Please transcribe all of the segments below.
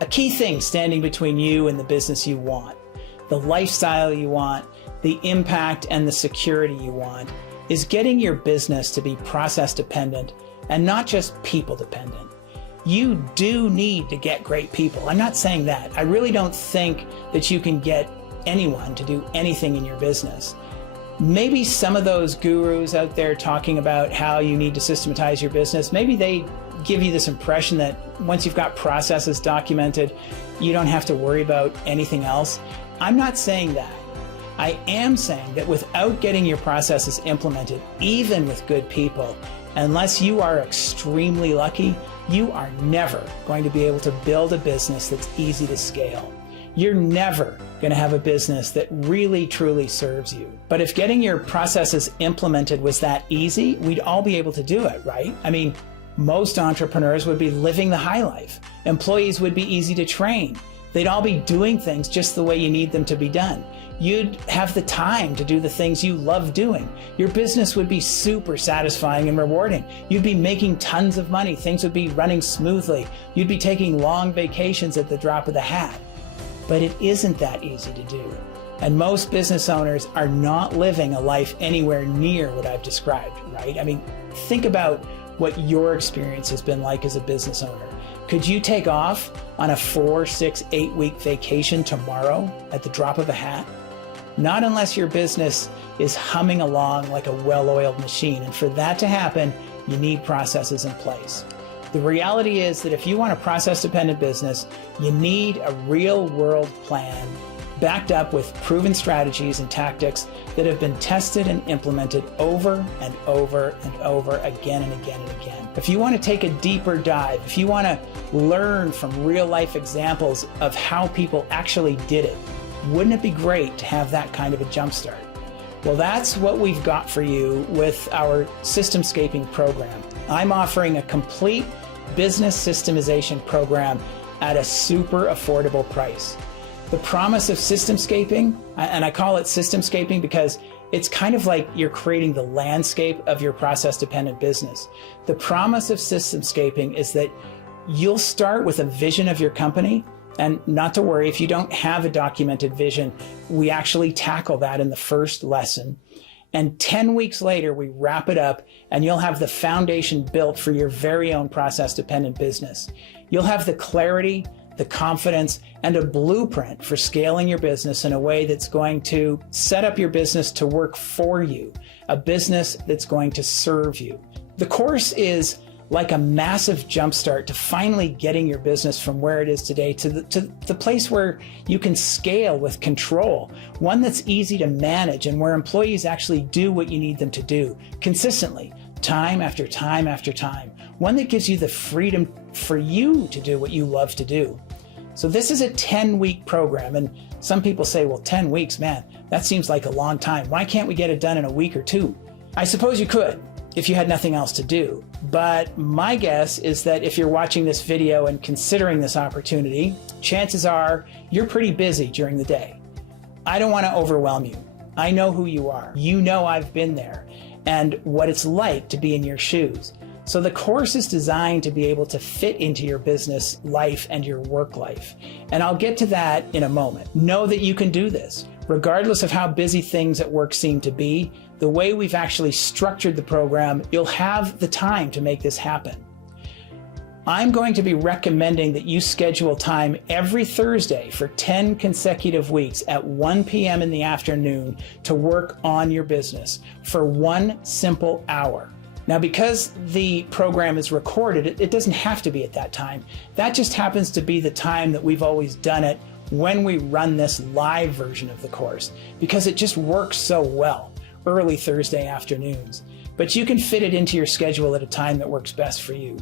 A key thing standing between you and the business you want, the lifestyle you want, the impact and the security you want, is getting your business to be process dependent and not just people dependent. You do need to get great people. I'm not saying that. I really don't think that you can get anyone to do anything in your business. Maybe some of those gurus out there talking about how you need to systematize your business, maybe they give you this impression that once you've got processes documented, you don't have to worry about anything else. I'm not saying that. I am saying that without getting your processes implemented, even with good people, unless you are extremely lucky, you are never going to be able to build a business that's easy to scale. You're never going to have a business that really truly serves you. But if getting your processes implemented was that easy, we'd all be able to do it, right? I mean, most entrepreneurs would be living the high life. Employees would be easy to train. They'd all be doing things just the way you need them to be done. You'd have the time to do the things you love doing. Your business would be super satisfying and rewarding. You'd be making tons of money. Things would be running smoothly. You'd be taking long vacations at the drop of the hat. But it isn't that easy to do. And most business owners are not living a life anywhere near what I've described, right? I mean, think about what your experience has been like as a business owner. Could you take off on a 4, 6, 8 week vacation tomorrow at the drop of a hat? Not unless your business is humming along like a well-oiled machine. And for that to happen, you need processes in place. The reality is that if you want a process-dependent business, you need a real-world plan backed up with proven strategies and tactics that have been tested and implemented over and over and over again and again and again. If you want to take a deeper dive, if you want to learn from real-life examples of how people actually did it, wouldn't it be great to have that kind of a jumpstart? Well, that's what we've got for you with our Systemscaping program. I'm offering a complete business systemization program at a super affordable price. The promise of Systemscaping, and I call it Systemscaping because it's kind of like you're creating the landscape of your process-dependent business. The promise of Systemscaping is that you'll start with a vision of your company, and not to worry, if you don't have a documented vision, we actually tackle that in the first lesson. And 10 weeks later, we wrap it up and you'll have the foundation built for your very own process-dependent business. You'll have the clarity, the confidence, and a blueprint for scaling your business in a way that's going to set up your business to work for you, a business that's going to serve you. The course is like a massive jumpstart to finally getting your business from where it is today to the place where you can scale with control, one that's easy to manage and where employees actually do what you need them to do consistently, time after time after time, one that gives you the freedom for you to do what you love to do. So this is a 10-week program, and some people say, well, 10 weeks, man, that seems like a long time. Why can't we get it done in a week or two? I suppose you could if you had nothing else to do. But my guess is that if you're watching this video and considering this opportunity, chances are you're pretty busy during the day. I don't want to overwhelm you. I know who you are. You know I've been there and what it's like to be in your shoes. So the course is designed to be able to fit into your business life and your work life. And I'll get to that in a moment. Know that you can do this. Regardless of how busy things at work seem to be, the way we've actually structured the program, you'll have the time to make this happen. I'm going to be recommending that you schedule time every Thursday for 10 consecutive weeks at 1 p.m. in the afternoon to work on your business for 1 simple hour. Now, because the program is recorded, it doesn't have to be at that time. That just happens to be the time that we've always done it when we run this live version of the course, because it just works so well, early Thursday afternoons. But you can fit it into your schedule at a time that works best for you.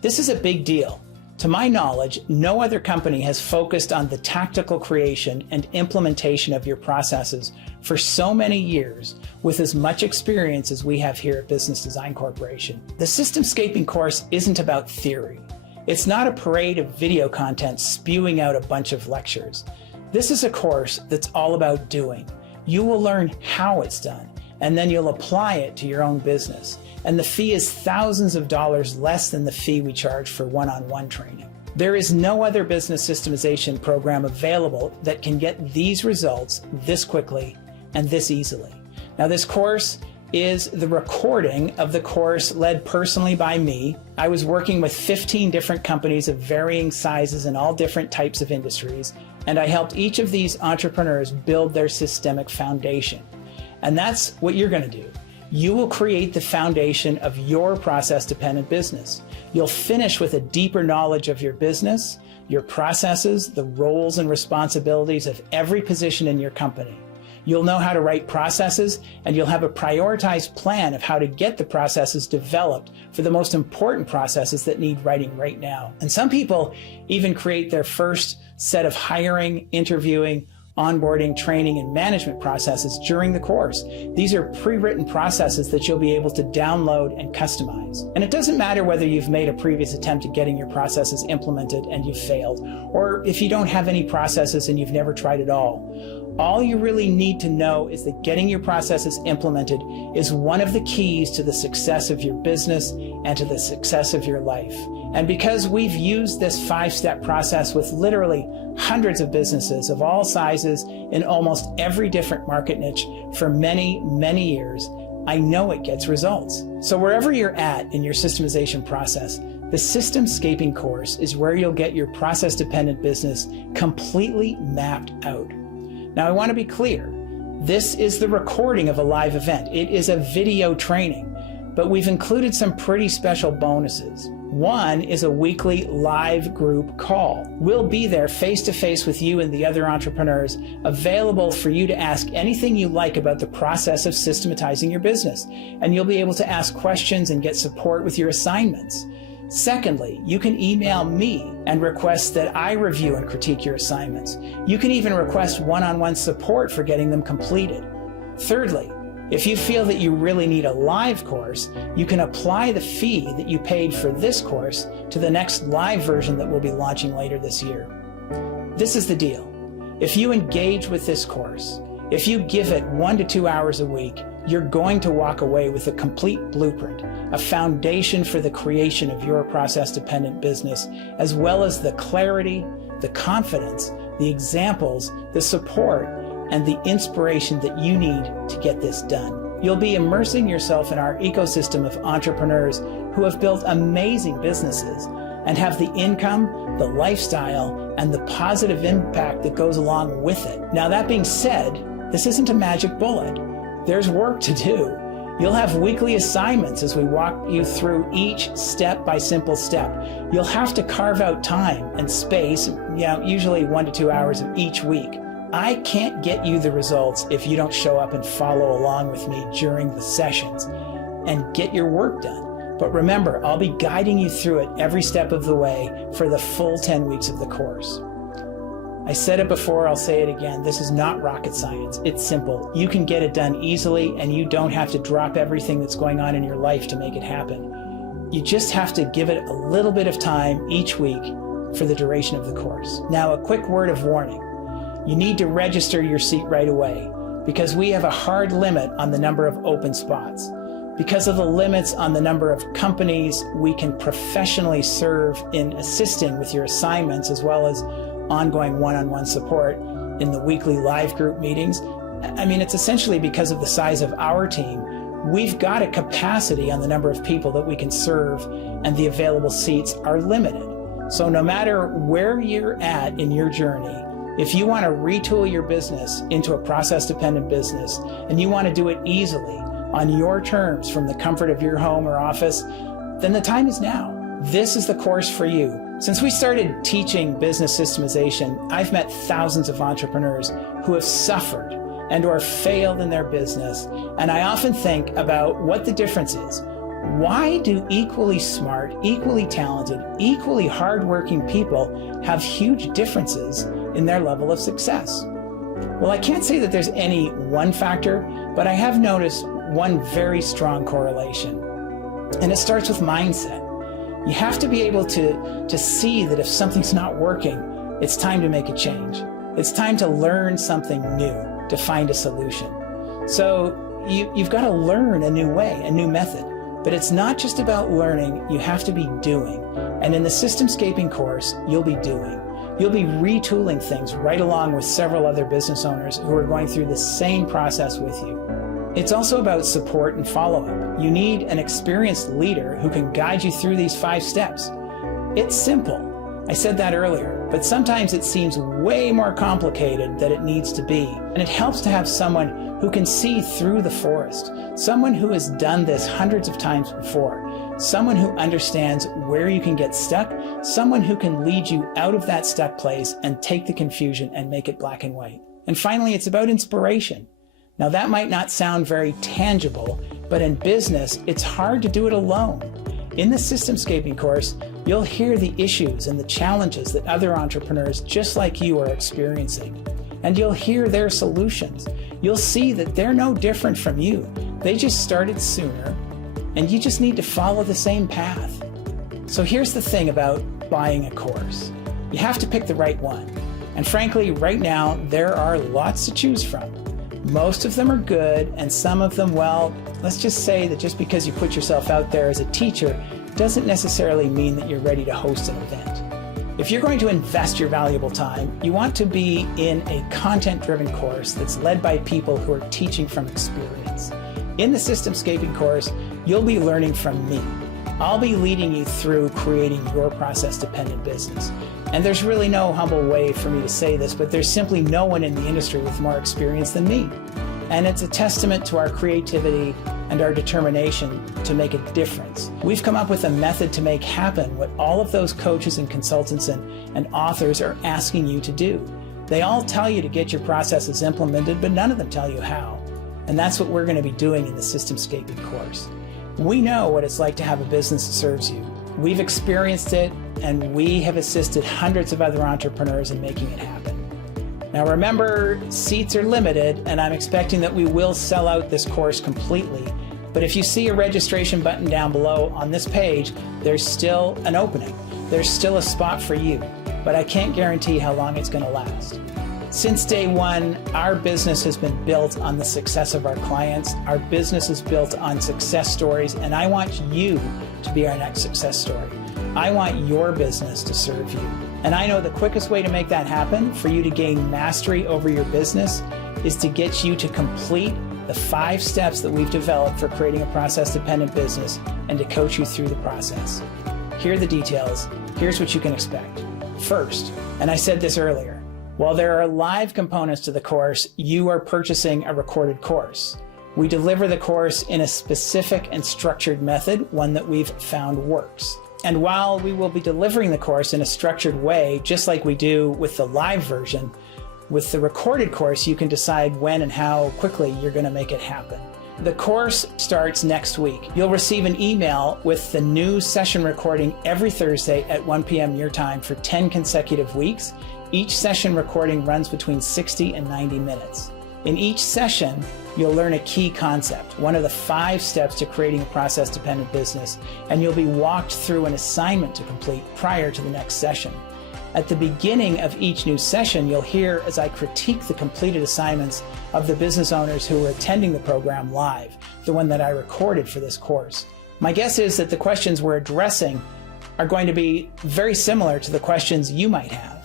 This is a big deal. To my knowledge, no other company has focused on the tactical creation and implementation of your processes for so many years with as much experience as we have here at Business Design Corporation. The Systemscaping course isn't about theory. It's not a parade of video content spewing out a bunch of lectures. This is a course that's all about doing. You will learn how it's done, and then you'll apply it to your own business. And the fee is thousands of dollars less than the fee we charge for one-on-one training. There is no other business systemization program available that can get these results this quickly and this easily. Now, this course is the recording of the course led personally by me. I was working with 15 different companies of varying sizes in all different types of industries, and I helped each of these entrepreneurs build their systemic foundation. And that's what you're going to do. You will create the foundation of your process-dependent business. You'll finish with a deeper knowledge of your business, your processes, the roles and responsibilities of every position in your company. You'll know how to write processes, and you'll have a prioritized plan of how to get the processes developed for the most important processes that need writing right now. And some people even create their first set of hiring, interviewing, onboarding, training, and management processes during the course. These are pre-written processes that you'll be able to download and customize. And it doesn't matter whether you've made a previous attempt at getting your processes implemented and you've failed, or if you don't have any processes and you've never tried at all. All you really need to know is that getting your processes implemented is one of the keys to the success of your business and to the success of your life. And because we've used this 5-step process with literally hundreds of businesses of all sizes in almost every different market niche for many, many years, I know it gets results. So wherever you're at in your systemization process, the Systemscaping course is where you'll get your process-dependent business completely mapped out. Now, I want to be clear. This is the recording of a live event. It is a video training, but we've included some pretty special bonuses. One is a weekly live group call. We'll be there face-to-face with you and the other entrepreneurs, available for you to ask anything you like about the process of systematizing your business, and you'll be able to ask questions and get support with your assignments. Secondly, you can email me and request that I review and critique your assignments. You can even request one-on-one support for getting them completed. Thirdly, if you feel that you really need a live course, you can apply the fee that you paid for this course to the next live version that we'll be launching later this year. This is the deal. If you engage with this course, if you give it 1 to 2 hours a week, you're going to walk away with a complete blueprint, a foundation for the creation of your process-dependent business, as well as the clarity, the confidence, the examples, the support, and the inspiration that you need to get this done. You'll be immersing yourself in our ecosystem of entrepreneurs who have built amazing businesses and have the income, the lifestyle, and the positive impact that goes along with it. Now, that being said, this isn't a magic bullet. There's work to do. You'll have weekly assignments as we walk you through each step by simple step. You'll have to carve out time and space, usually 1 to 2 hours of each week. I can't get you the results if you don't show up and follow along with me during the sessions and get your work done. But remember, I'll be guiding you through it every step of the way for the full 10 weeks of the course. I said it before, I'll say it again. This is not rocket science. It's simple. You can get it done easily, and you don't have to drop everything that's going on in your life to make it happen. You just have to give it a little bit of time each week for the duration of the course. Now, a quick word of warning. You need to register your seat right away because we have a hard limit on the number of open spots. Because of the limits on the number of companies we can professionally serve in assisting with your assignments, as well as ongoing one-on-one support in the weekly live group meetings. It's essentially because of the size of our team. We've got a capacity on the number of people that we can serve, and the available seats are limited. So no matter where you're at in your journey, if you want to retool your business into a process-dependent business, and you want to do it easily on your terms from the comfort of your home or office, then the time is now. This is the course for you. Since we started teaching business systemization, I've met thousands of entrepreneurs who have suffered and or failed in their business. And I often think about what the difference is. Why do equally smart, equally talented, equally hardworking people have huge differences in their level of success? Well, I can't say that there's any one factor, but I have noticed one very strong correlation. And it starts with mindset. You have to be able to see that if something's not working, it's time to make a change. It's time to learn something new, to find a solution. So you've got to learn a new way, a new method. But it's not just about learning, you have to be doing. And in the Systemscaping course, you'll be doing. You'll be retooling things right along with several other business owners who are going through the same process with you. It's also about support and follow-up. You need an experienced leader who can guide you through these 5 steps. It's simple. I said that earlier, but sometimes it seems way more complicated than it needs to be. And it helps to have someone who can see through the forest, someone who has done this hundreds of times before, someone who understands where you can get stuck, someone who can lead you out of that stuck place and take the confusion and make it black and white. And finally, it's about inspiration. Now that might not sound very tangible, but in business, it's hard to do it alone. In the Systemscaping course, you'll hear the issues and the challenges that other entrepreneurs just like you are experiencing. And you'll hear their solutions. You'll see that they're no different from you. They just started sooner, and you just need to follow the same path. So here's the thing about buying a course. You have to pick the right one. And frankly, right now, there are lots to choose from. Most of them are good, and some of them, well, let's just say that just because you put yourself out there as a teacher doesn't necessarily mean that you're ready to host an event. If you're going to invest your valuable time, you want to be in a content-driven course that's led by people who are teaching from experience. In the Systemscaping course, you'll be learning from me. I'll be leading you through creating your process-dependent business. And there's really no humble way for me to say this, but there's simply no one in the industry with more experience than me. And it's a testament to our creativity and our determination to make a difference. We've come up with a method to make happen what all of those coaches and consultants and authors are asking you to do. They all tell you to get your processes implemented, but none of them tell you how. And that's what we're going to be doing in the Systemscaping course. We know what it's like to have a business that serves you. We've experienced it, and we have assisted hundreds of other entrepreneurs in making it happen. Now remember, seats are limited, and I'm expecting that we will sell out this course completely. But if you see a registration button down below on this page, there's still an opening. There's still a spot for you, but I can't guarantee how long it's going to last. Since day one, our business has been built on the success of our clients. Our business is built on success stories, and I want you to be our next success story. I want your business to serve you. And I know the quickest way to make that happen, for you to gain mastery over your business, is to get you to complete the 5 steps that we've developed for creating a process-dependent business and to coach you through the process. Here are the details. Here's what you can expect. First, and I said this earlier, while there are live components to the course, you are purchasing a recorded course. We deliver the course in a specific and structured method, one that we've found works. And while we will be delivering the course in a structured way, just like we do with the live version, with the recorded course, you can decide when and how quickly you're going to make it happen. The course starts next week. You'll receive an email with the new session recording every Thursday at 1 p.m. your time for 10 consecutive weeks. Each session recording runs between 60 and 90 minutes. In each session, you'll learn a key concept, one of the 5 steps to creating a process-dependent business, and you'll be walked through an assignment to complete prior to the next session. At the beginning of each new session, you'll hear as I critique the completed assignments of the business owners who were attending the program live, the one that I recorded for this course. My guess is that the questions we're addressing are going to be very similar to the questions you might have.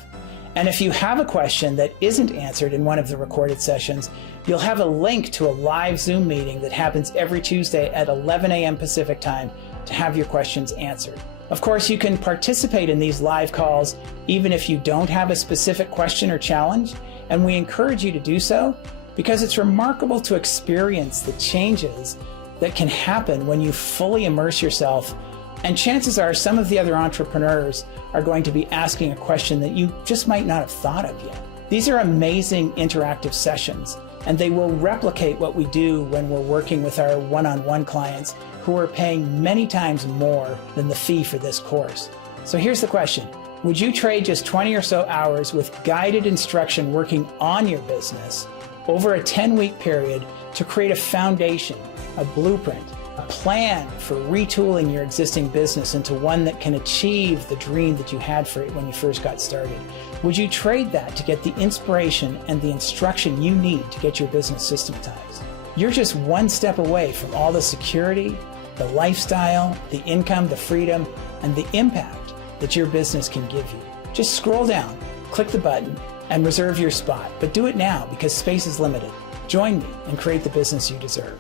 And if you have a question that isn't answered in one of the recorded sessions, you'll have a link to a live Zoom meeting that happens every Tuesday at 11 a.m. Pacific time to have your questions answered. Of course, you can participate in these live calls even if you don't have a specific question or challenge, and we encourage you to do so because it's remarkable to experience the changes that can happen when you fully immerse yourself. And chances are some of the other entrepreneurs are going to be asking a question that you just might not have thought of yet. These are amazing interactive sessions, and they will replicate what we do when we're working with our one-on-one clients who are paying many times more than the fee for this course. So here's the question. Would you trade just 20 or so hours with guided instruction working on your business over a 10-week period to create a foundation, a blueprint, a plan for retooling your existing business into one that can achieve the dream that you had for it when you first got started? Would you trade that to get the inspiration and the instruction you need to get your business systematized? You're just one step away from all the security, the lifestyle, the income, the freedom, and the impact that your business can give you. Just scroll down, click the button, and reserve your spot. But do it now because space is limited. Join me and create the business you deserve.